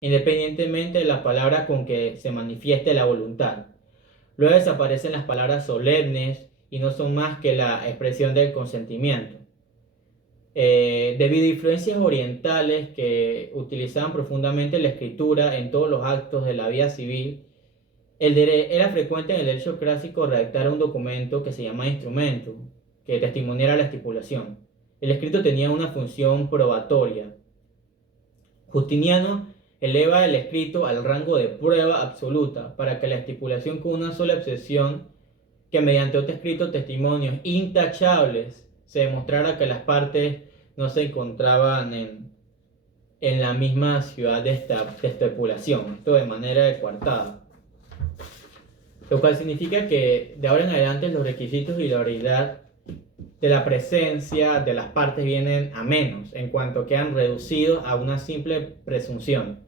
independientemente de la palabra con que se manifieste la voluntad. Luego desaparecen las palabras solemnes y no son más que la expresión del consentimiento. Debido a influencias orientales que utilizaban profundamente la escritura en todos los actos de la vida civil, era frecuente en el derecho clásico redactar un documento que se llama instrumento, que testimoniara la estipulación. El escrito tenía una función probatoria. Justiniano eleva el escrito al rango de prueba absoluta para que la estipulación con una sola excepción, que mediante otro escrito testimonios intachables se demostrara que las partes no se encontraban en la misma ciudad de estipulación, esto de manera coartada. Lo cual significa que de ahora en adelante los requisitos y la oralidad de la presencia de las partes vienen a menos, en cuanto quedan reducidos a una simple presunción,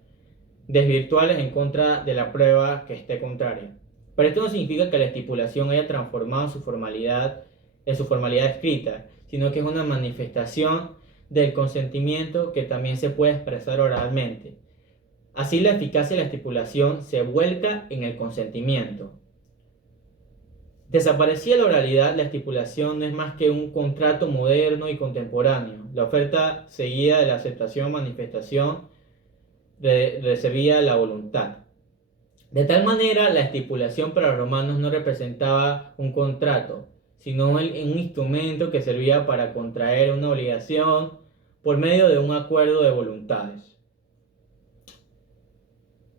desvirtuales en contra de la prueba que esté contraria. Pero esto no significa que la estipulación haya transformado su formalidad en su formalidad escrita, sino que es una manifestación del consentimiento que también se puede expresar oralmente. Así la eficacia de la estipulación se vuelca en el consentimiento. Desaparecía la oralidad, la estipulación no es más que un contrato moderno y contemporáneo. La oferta seguida de la aceptación o manifestación recibía la voluntad. De tal manera, la estipulación para los romanos no representaba un contrato, sino un instrumento que servía para contraer una obligación por medio de un acuerdo de voluntades.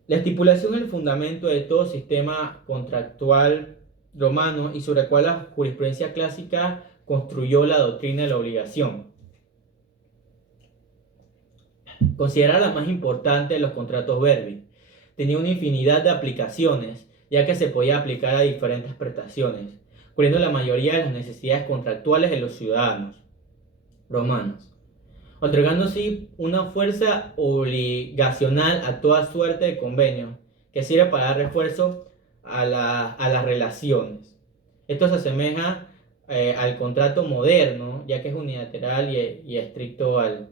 La estipulación es el fundamento de todo sistema contractual romano y sobre el cual la jurisprudencia clásica construyó la doctrina de la obligación. Considerada la más importante de los contratos verbi, tenía una infinidad de aplicaciones, ya que se podía aplicar a diferentes prestaciones, cubriendo la mayoría de las necesidades contractuales de los ciudadanos romanos, otorgando así una fuerza obligacional a toda suerte de convenios que sirve para dar refuerzo a las relaciones. Esto se asemeja al contrato moderno, ya que es unilateral y estricto al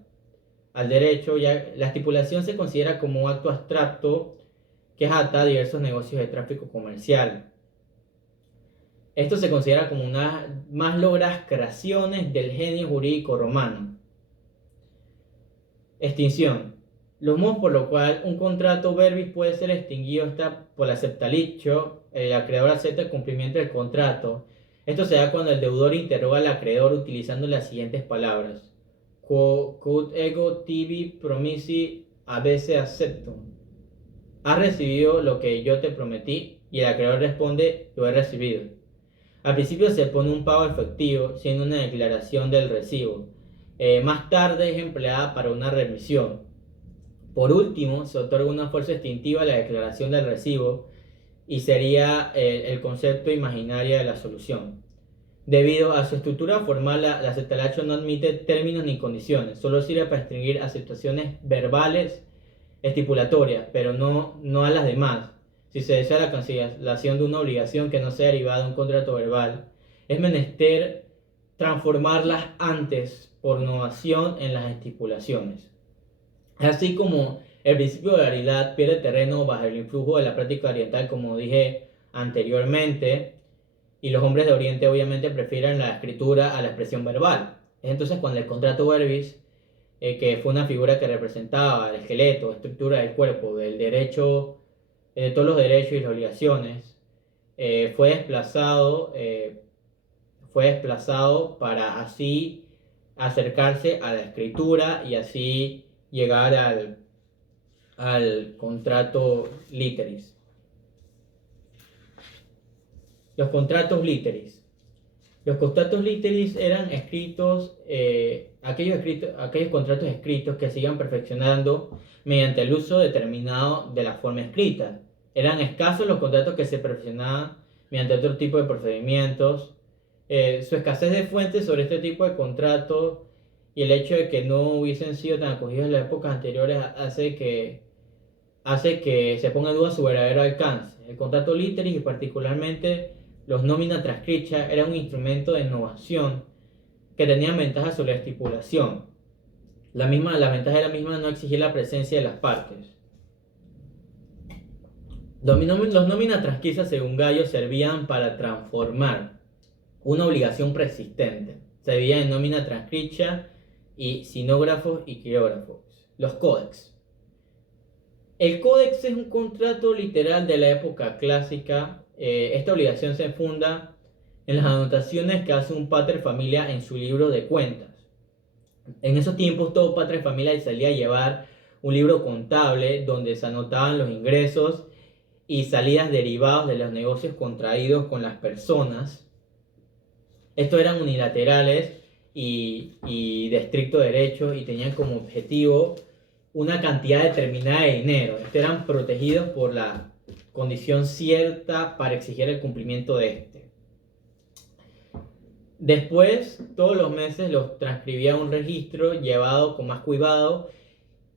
derecho. Ya la estipulación se considera como un acto abstracto que ata a diversos negocios de tráfico comercial. Esto se considera como una más logras creaciones del genio jurídico romano. Extinción. Los modos por los cuales un contrato verbis puede ser extinguido está por el aceptalicio. El acreedor acepta el cumplimiento del contrato. Esto se da cuando el deudor interroga al acreedor utilizando las siguientes palabras: quod ego tibi promisi abese acceptum. ¿Has recibido lo que yo te prometí? Y el acreedor responde: lo he recibido. Al principio se pone un pago efectivo, siendo una declaración del recibo. Más tarde es empleada para una remisión. Por último, se otorga una fuerza extintiva a la declaración del recibo y sería el concepto imaginario de la solución. Debido a su estructura formal, la aceptalacho no admite términos ni condiciones, solo sirve para extinguir aceptaciones verbales estipulatorias, pero no a las demás. Si se desea la cancelación de una obligación que no sea derivada de un contrato verbal, es menester transformarlas antes por novación en las estipulaciones. Así como el principio de oralidad pierde terreno bajo el influjo de la práctica oriental, como dije anteriormente, y los hombres de Oriente obviamente prefieren la escritura a la expresión verbal. Es entonces cuando el contrato verbis, que fue una figura que representaba el esqueleto, estructura del cuerpo, del derecho, de todos los derechos y las obligaciones, fue desplazado para así acercarse a la escritura y así llegar al contrato literis. Los contratos literis. Los contratos literis eran aquellos contratos escritos que se iban perfeccionando mediante el uso determinado de la forma escrita. Eran escasos los contratos que se perfeccionaban mediante otro tipo de procedimientos. Su escasez de fuentes sobre este tipo de contratos y el hecho de que no hubiesen sido tan acogidos en las épocas anteriores hace que se ponga en duda su verdadero alcance. El contrato literis y particularmente los nomina transcripta era un instrumento de innovación que tenía ventajas sobre la estipulación. La ventaja era la misma de no exigir la presencia de las partes. Los nómina transcrita, según Gallo, servían para transformar una obligación preexistente. Se dividían en nómina transcripta y sinógrafos y quirógrafos. Los códex. El códex es un contrato literal de la época clásica. Esta obligación se funda en las anotaciones que hace un pater familia en su libro de cuentas. En esos tiempos todo pater familia salía a llevar un libro contable donde se anotaban los ingresos y salidas derivados de los negocios contraídos con las personas. Estos eran unilaterales y de estricto derecho y tenían como objetivo una cantidad determinada de dinero. Estos eran protegidos por la condición cierta para exigir el cumplimiento de este. Después, todos los meses los transcribía a un registro llevado con más cuidado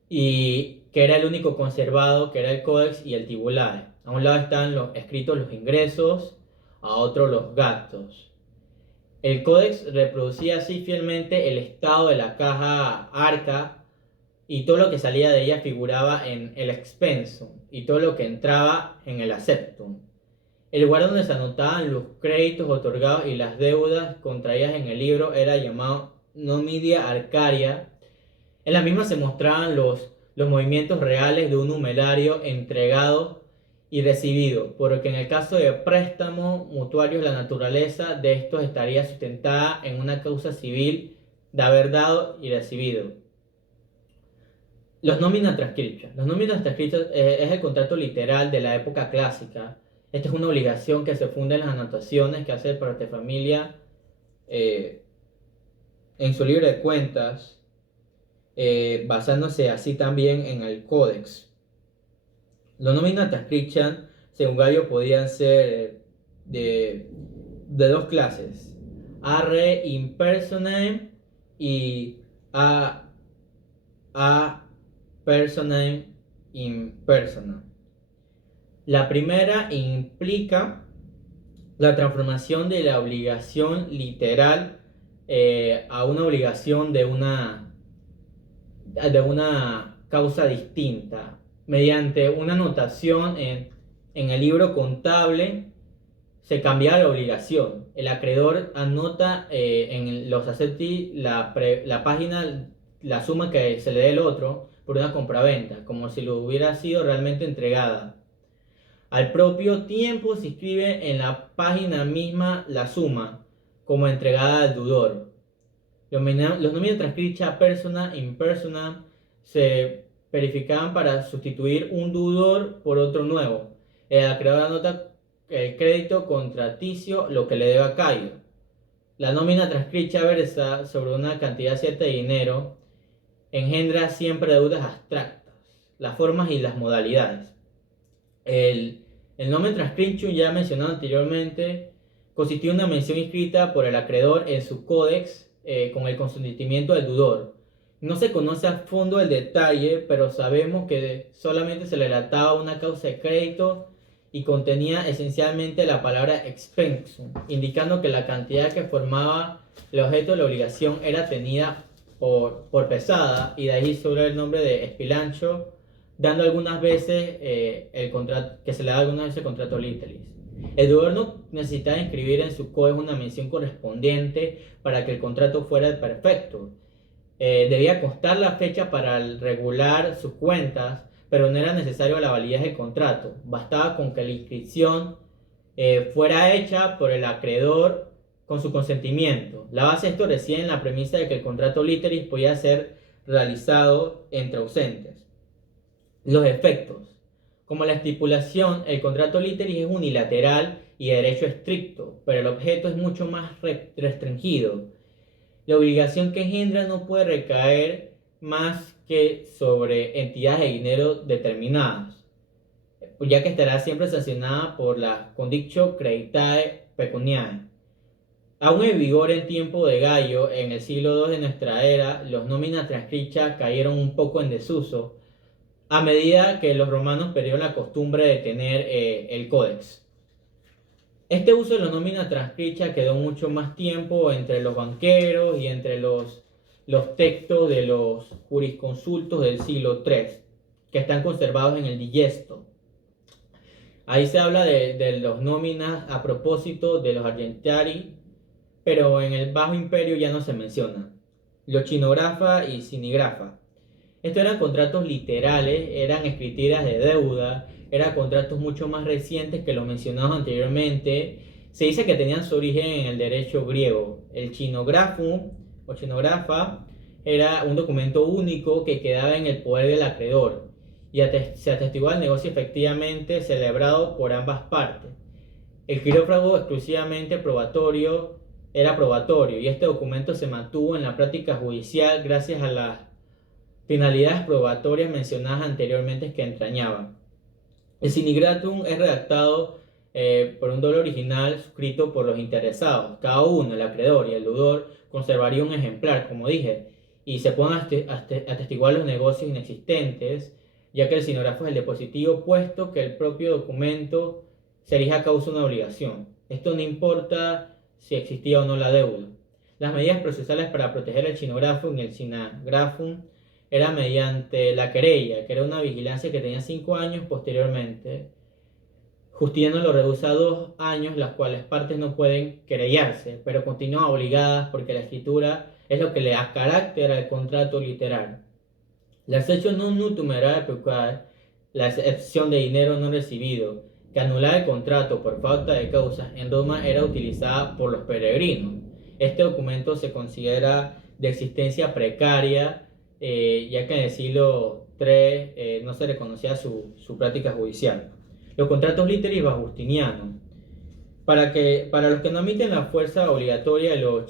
y que era el único conservado, que era el códex y el tibulae. A un lado estaban escritos los ingresos, a otro los gastos. El códex reproducía así fielmente el estado de la caja arca y todo lo que salía de ella figuraba en el expensum y todo lo que entraba en el acceptum. El lugar donde se anotaban los créditos otorgados y las deudas contraídas en el libro era llamado nomidia arcaria. En la misma se mostraban los movimientos reales de un numerario entregado y recibido, porque en el caso de préstamos mutuarios la naturaleza de estos estaría sustentada en una causa civil de haber dado y recibido. Los nómina transcripta. Los nómina transcripta es el contrato literal de la época clásica. Esta es una obligación que se funda en las anotaciones que hace el paterfamilia en su libro de cuentas, basándose así también en el códex. Los nómina transcripta, según Gallo, podían ser de dos clases: arre in personam y a personam in persona. La primera implica la transformación de la obligación literal a una obligación de una causa distinta mediante una anotación en el libro contable. Se cambia la obligación. El acreedor anota en los accepti la página, la suma que se le dé el otro por una compraventa, como si lo hubiera sido realmente entregada. Al propio tiempo se escribe en la página misma la suma como entregada al deudor. Los nóminas transcripta persona in persona se verificaban para sustituir un deudor por otro nuevo. El acreedor anota el crédito contraticio, lo que le debe a Cayo. La nómina transcripta versa sobre una cantidad cierta de dinero engendra siempre deudas abstractas, las formas y las modalidades. El nomen transcriptum, ya mencionado anteriormente, constituye una mención inscrita por el acreedor en su códex con el consentimiento del deudor. No se conoce a fondo el detalle, pero sabemos que solamente se le relataba una causa de crédito y contenía esencialmente la palabra expensum, indicando que la cantidad que formaba el objeto de la obligación era tenida por pesada, y de ahí sobre el nombre de espilancho, dando algunas veces el contrato, que se le da algunas veces el contrato literis. El deudor no necesitaba inscribir en su código una mención correspondiente para que el contrato fuera perfecto. Debía constar la fecha para regular sus cuentas, pero no era necesario la validez del contrato. Bastaba con que la inscripción fuera hecha por el acreedor con su consentimiento. La base de esto reside en la premisa de que el contrato literis podía ser realizado entre ausentes. Los efectos. Como la estipulación, el contrato literis es unilateral y de derecho estricto, pero el objeto es mucho más restringido. La obligación que engendra no puede recaer más que sobre entidades de dinero determinadas, ya que estará siempre sancionada por la condictio creditae pecuniae. Aún en vigor en tiempo de Gallo, en el siglo II de nuestra era, los nómina transcripta cayeron un poco en desuso a medida que los romanos perdieron la costumbre de tener el códex. Este uso de la nómina transcripta quedó mucho más tiempo entre los banqueros y entre los textos de los jurisconsultos del siglo III, que están conservados en el Digesto. Ahí se habla de los nóminas a propósito de los argentari, pero en el Bajo Imperio ya no se menciona. Los chinografa y sinigrafa. Estos eran contratos literales, eran escrituras de deuda, eran contratos mucho más recientes que los mencionados anteriormente. Se dice que tenían su origen en el derecho griego. El chinografo o chinografa era un documento único que quedaba en el poder del acreedor y se atestiguaba el negocio efectivamente celebrado por ambas partes. El quirófrago exclusivamente probatorio era probatorio y este documento se mantuvo en la práctica judicial gracias a las finalidades probatorias mencionadas anteriormente que entrañaban. El sinigratum es redactado por un dolo original suscrito por los interesados. Cada uno, el acreedor y el deudor, conservaría un ejemplar, como dije, y se pueden atestiguar los negocios inexistentes, ya que el sinógrafo es el depositivo, puesto que el propio documento se erige causa una obligación. Esto no importa si existía o no la deuda. Las medidas procesales para proteger el chinógrafo en el sinagrafum era mediante la querella, que era una vigilancia que tenía 5 años posteriormente. Justiniano lo reduce a 2 años, las cuales partes no pueden querellarse, pero continúan obligadas porque la escritura es lo que le da carácter al contrato literario. La excepción non nutum era peculiar, la excepción de dinero no recibido, que anulaba el contrato por falta de causas, en Roma era utilizada por los peregrinos. Este documento se considera de existencia precaria, ya que en el siglo III no se reconocía su práctica judicial. Los contratos literis bajo Justiniano. Para los que no admiten la fuerza obligatoria de los